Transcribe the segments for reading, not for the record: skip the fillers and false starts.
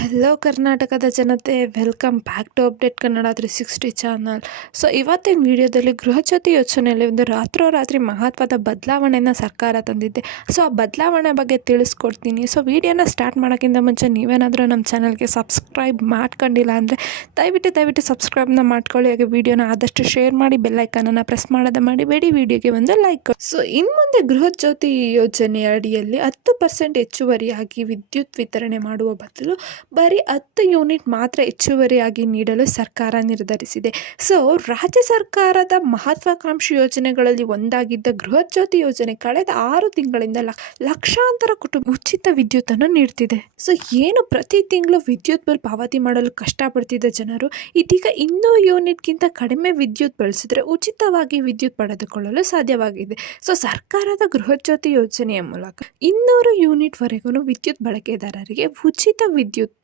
Hello ಕರ್ನಾಟಕದ ಜನತೆ, welcome back to update Kannada 360 channel. So ಇವತ್ತಿನ ವಿಡಿಯೋದಲ್ಲಿ ಗೃಹಜ್ಯೋತಿ ಯೋಜನೆಯಲ್ಲಿ ಒಂದು ರಾತ್ರೋರಾತ್ರಿ ಮಹತ್ವದ ಬದಲಾವಣೆಯನ್ನು ಸರ್ಕಾರ ತಂದಿದೆ. ಸೊ ಆ ಬದಲಾವಣೆ ಬಗ್ಗೆ ತಿಳಿಸ್ಕೊಡ್ತೀನಿ. ಸೊ ವಿಡಿಯೋನ ಸ್ಟಾರ್ಟ್ ಮಾಡೋಕ್ಕಿಂತ ಮುಂಚೆ ನೀವೇನಾದರೂ ನಮ್ಮ ಚಾನಲ್ಗೆ ಸಬ್ಸ್ಕ್ರೈಬ್ ಮಾಡ್ಕೊಂಡಿಲ್ಲ ಅಂದರೆ ದಯವಿಟ್ಟು ಸಬ್ಸ್ಕ್ರೈಬ್ನ ಮಾಡ್ಕೊಳ್ಳಿ. ಹಾಗೆ ವಿಡಿಯೋನ ಆದಷ್ಟು ಶೇರ್ ಮಾಡಿ, ಬೆಲ್ಲೈಕನನ್ನು ಪ್ರೆಸ್ ಮಾಡೋದು ಮಾಡಿಬೇಡಿ. ವಿಡಿಯೋಗೆ ಒಂದು ಲೈಕ್. ಸೊ ಇನ್ನು ಮುಂದೆ ಗೃಹಜ್ಯೋತಿ ಯೋಜನೆ ಅಡಿಯಲ್ಲಿ 10% ಹೆಚ್ಚುವರಿಯಾಗಿ ವಿದ್ಯುತ್ ವಿತರಣೆ ಮಾಡುವ ಬದಲು ಬರೀ 10 ಯೂನಿಟ್ ಮಾತ್ರ ಹೆಚ್ಚುವರಿಯಾಗಿ ನೀಡಲು ಸರ್ಕಾರ ನಿರ್ಧರಿಸಿದೆ. ಸೊ ರಾಜ್ಯ ಸರ್ಕಾರದ ಮಹತ್ವಾಕಾಂಕ್ಷಿ ಯೋಜನೆಗಳಲ್ಲಿ ಒಂದಾಗಿದ್ದ ಗೃಹಜ್ಯೋತಿ ಯೋಜನೆ ಕಳೆದ 6 ತಿಂಗಳಿಂದ ಲಕ್ಷಾಂತರ ಕುಟುಂಬ ಉಚಿತ ವಿದ್ಯುತ್ತನ್ನು ನೀಡ್ತಿದೆ. ಸೊ ಏನು ಪ್ರತಿ ತಿಂಗಳು ವಿದ್ಯುತ್ ಬಿಲ್ ಪಾವತಿ ಮಾಡಲು ಕಷ್ಟಪಡ್ತಿದ್ದ ಜನರು ಇದೀಗ 200 ಯೂನಿಟ್ಗಿಂತ ಕಡಿಮೆ ವಿದ್ಯುತ್ ಬಳಸಿದ್ರೆ ಉಚಿತವಾಗಿ ವಿದ್ಯುತ್ ಪಡೆದುಕೊಳ್ಳಲು ಸಾಧ್ಯವಾಗಿದೆ. ಸೊ ಸರ್ಕಾರದ ಗೃಹಜ್ಯೋತಿ ಯೋಜನೆಯ ಮೂಲಕ 200 ಯೂನಿಟ್ವರೆಗೂ ವಿದ್ಯುತ್ ಬಳಕೆದಾರರಿಗೆ ಉಚಿತ ವಿದ್ಯುತ್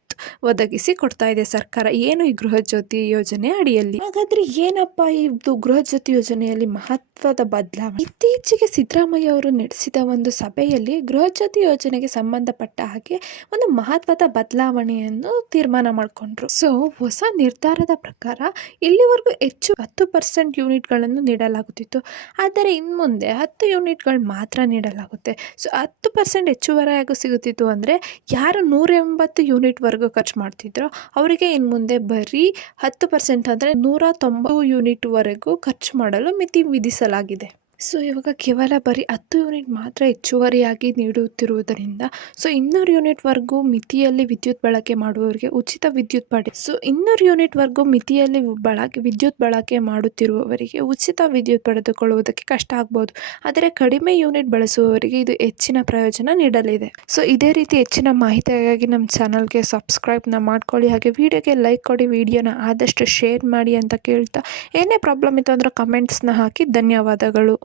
ಒದಗಿಸಿ ಕೊಡ್ತಾ ಇದೆ ಸರ್ಕಾರ. ಏನು ಈ ಗೃಹಜ್ಯೋತಿ ಯೋಜನೆ ಅಡಿಯಲ್ಲಿ? ಹಾಗಾದ್ರೆ ಏನಪ್ಪ ಇದು ಗೃಹಜ್ಯೋತಿ ಯೋಜನೆಯಲ್ಲಿ ಮಹತ್ವದ ಬದಲಾವಣೆ? ಇತ್ತೀಚೆಗೆ ಸಿದ್ದರಾಮಯ್ಯ ಅವರು ನಡೆಸಿದ ಒಂದು ಸಭೆಯಲ್ಲಿ ಗೃಹಜ್ಯೋತಿ ಯೋಜನೆಗೆ ಸಂಬಂಧಪಟ್ಟ ಹಾಗೆ ಒಂದು ಮಹತ್ವದ ಬದಲಾವಣೆಯನ್ನು ತೀರ್ಮಾನ ಮಾಡಿಕೊಂಡ್ರು. ಸೊ ಹೊಸ ನಿರ್ಧಾರದ ಪ್ರಕಾರ ಇಲ್ಲಿವರೆಗೂ ಹೆಚ್ಚು 10% ಯೂನಿಟ್ಗಳನ್ನು ನೀಡಲಾಗುತ್ತಿತ್ತು. ಆದರೆ ಇನ್ನು ಮುಂದೆ 10 ಯೂನಿಟ್ಗಳು ಮಾತ್ರ ನೀಡಲಾಗುತ್ತೆ. ಸೊ 10% ಹೆಚ್ಚುವರಿಯಾಗಿ ಸಿಗುತ್ತಿತ್ತು ಅಂದರೆ ಯಾರು 180 ಯೂನಿಟ್ವರೆಗೂ ಖರ್ಚು ಮಾಡ್ತಿದ್ರು ಅವರಿಗೆ ಇನ್ನು ಮುಂದೆ ಬರೀ 10% ಅಂದರೆ 190 ಯೂನಿಟ್ವರೆಗೂ ಖರ್ಚು ಮಾಡಲು ಮಿತಿ ವಿಧಿಸಲಾಗಿದೆ. ಸೊ ಇವಾಗ ಕೇವಲ ಬರೀ 10 ಯೂನಿಟ್ ಮಾತ್ರ ಹೆಚ್ಚುವರಿಯಾಗಿ ನೀಡುತ್ತಿರುವುದರಿಂದ ಸೊ 200 ಯೂನಿಟ್ವರೆಗೂ ಮಿತಿಯಲ್ಲಿ ವಿದ್ಯುತ್ ಬಳಕೆ ಮಾಡುವವರಿಗೆ ಉಚಿತ ವಿದ್ಯುತ್ ಸೊ 200 ಯೂನಿಟ್ವರೆಗೂ ಮಿತಿಯಲ್ಲಿ ವಿದ್ಯುತ್ ಬಳಕೆ ಮಾಡುತ್ತಿರುವವರಿಗೆ ಉಚಿತ ವಿದ್ಯುತ್ ಪಡೆದುಕೊಳ್ಳುವುದಕ್ಕೆ ಕಷ್ಟ ಆಗ್ಬೋದು. ಆದರೆ ಕಡಿಮೆ ಯೂನಿಟ್ ಬಳಸುವವರಿಗೆ ಇದು ಹೆಚ್ಚಿನ ಪ್ರಯೋಜನ ನೀಡಲಿದೆ. ಸೊ ಇದೇ ರೀತಿ ಹೆಚ್ಚಿನ ಮಾಹಿತಿಗಾಗಿ ನಮ್ಮ ಚಾನಲ್ಗೆ ಸಬ್ಸ್ಕ್ರೈಬ್ನ ಮಾಡ್ಕೊಳ್ಳಿ. ಹಾಗೆ ವಿಡಿಯೋಗೆ ಲೈಕ್ ಕೊಡಿ, ವಿಡಿಯೋನ ಆದಷ್ಟು ಶೇರ್ ಮಾಡಿ ಅಂತ ಕೇಳ್ತಾ, ಏನೇ ಪ್ರಾಬ್ಲಮ್ ಇತ್ತು ಅಂದರೆ ಕಮೆಂಟ್ಸ್ನ ಹಾಕಿ. ಧನ್ಯವಾದಗಳು.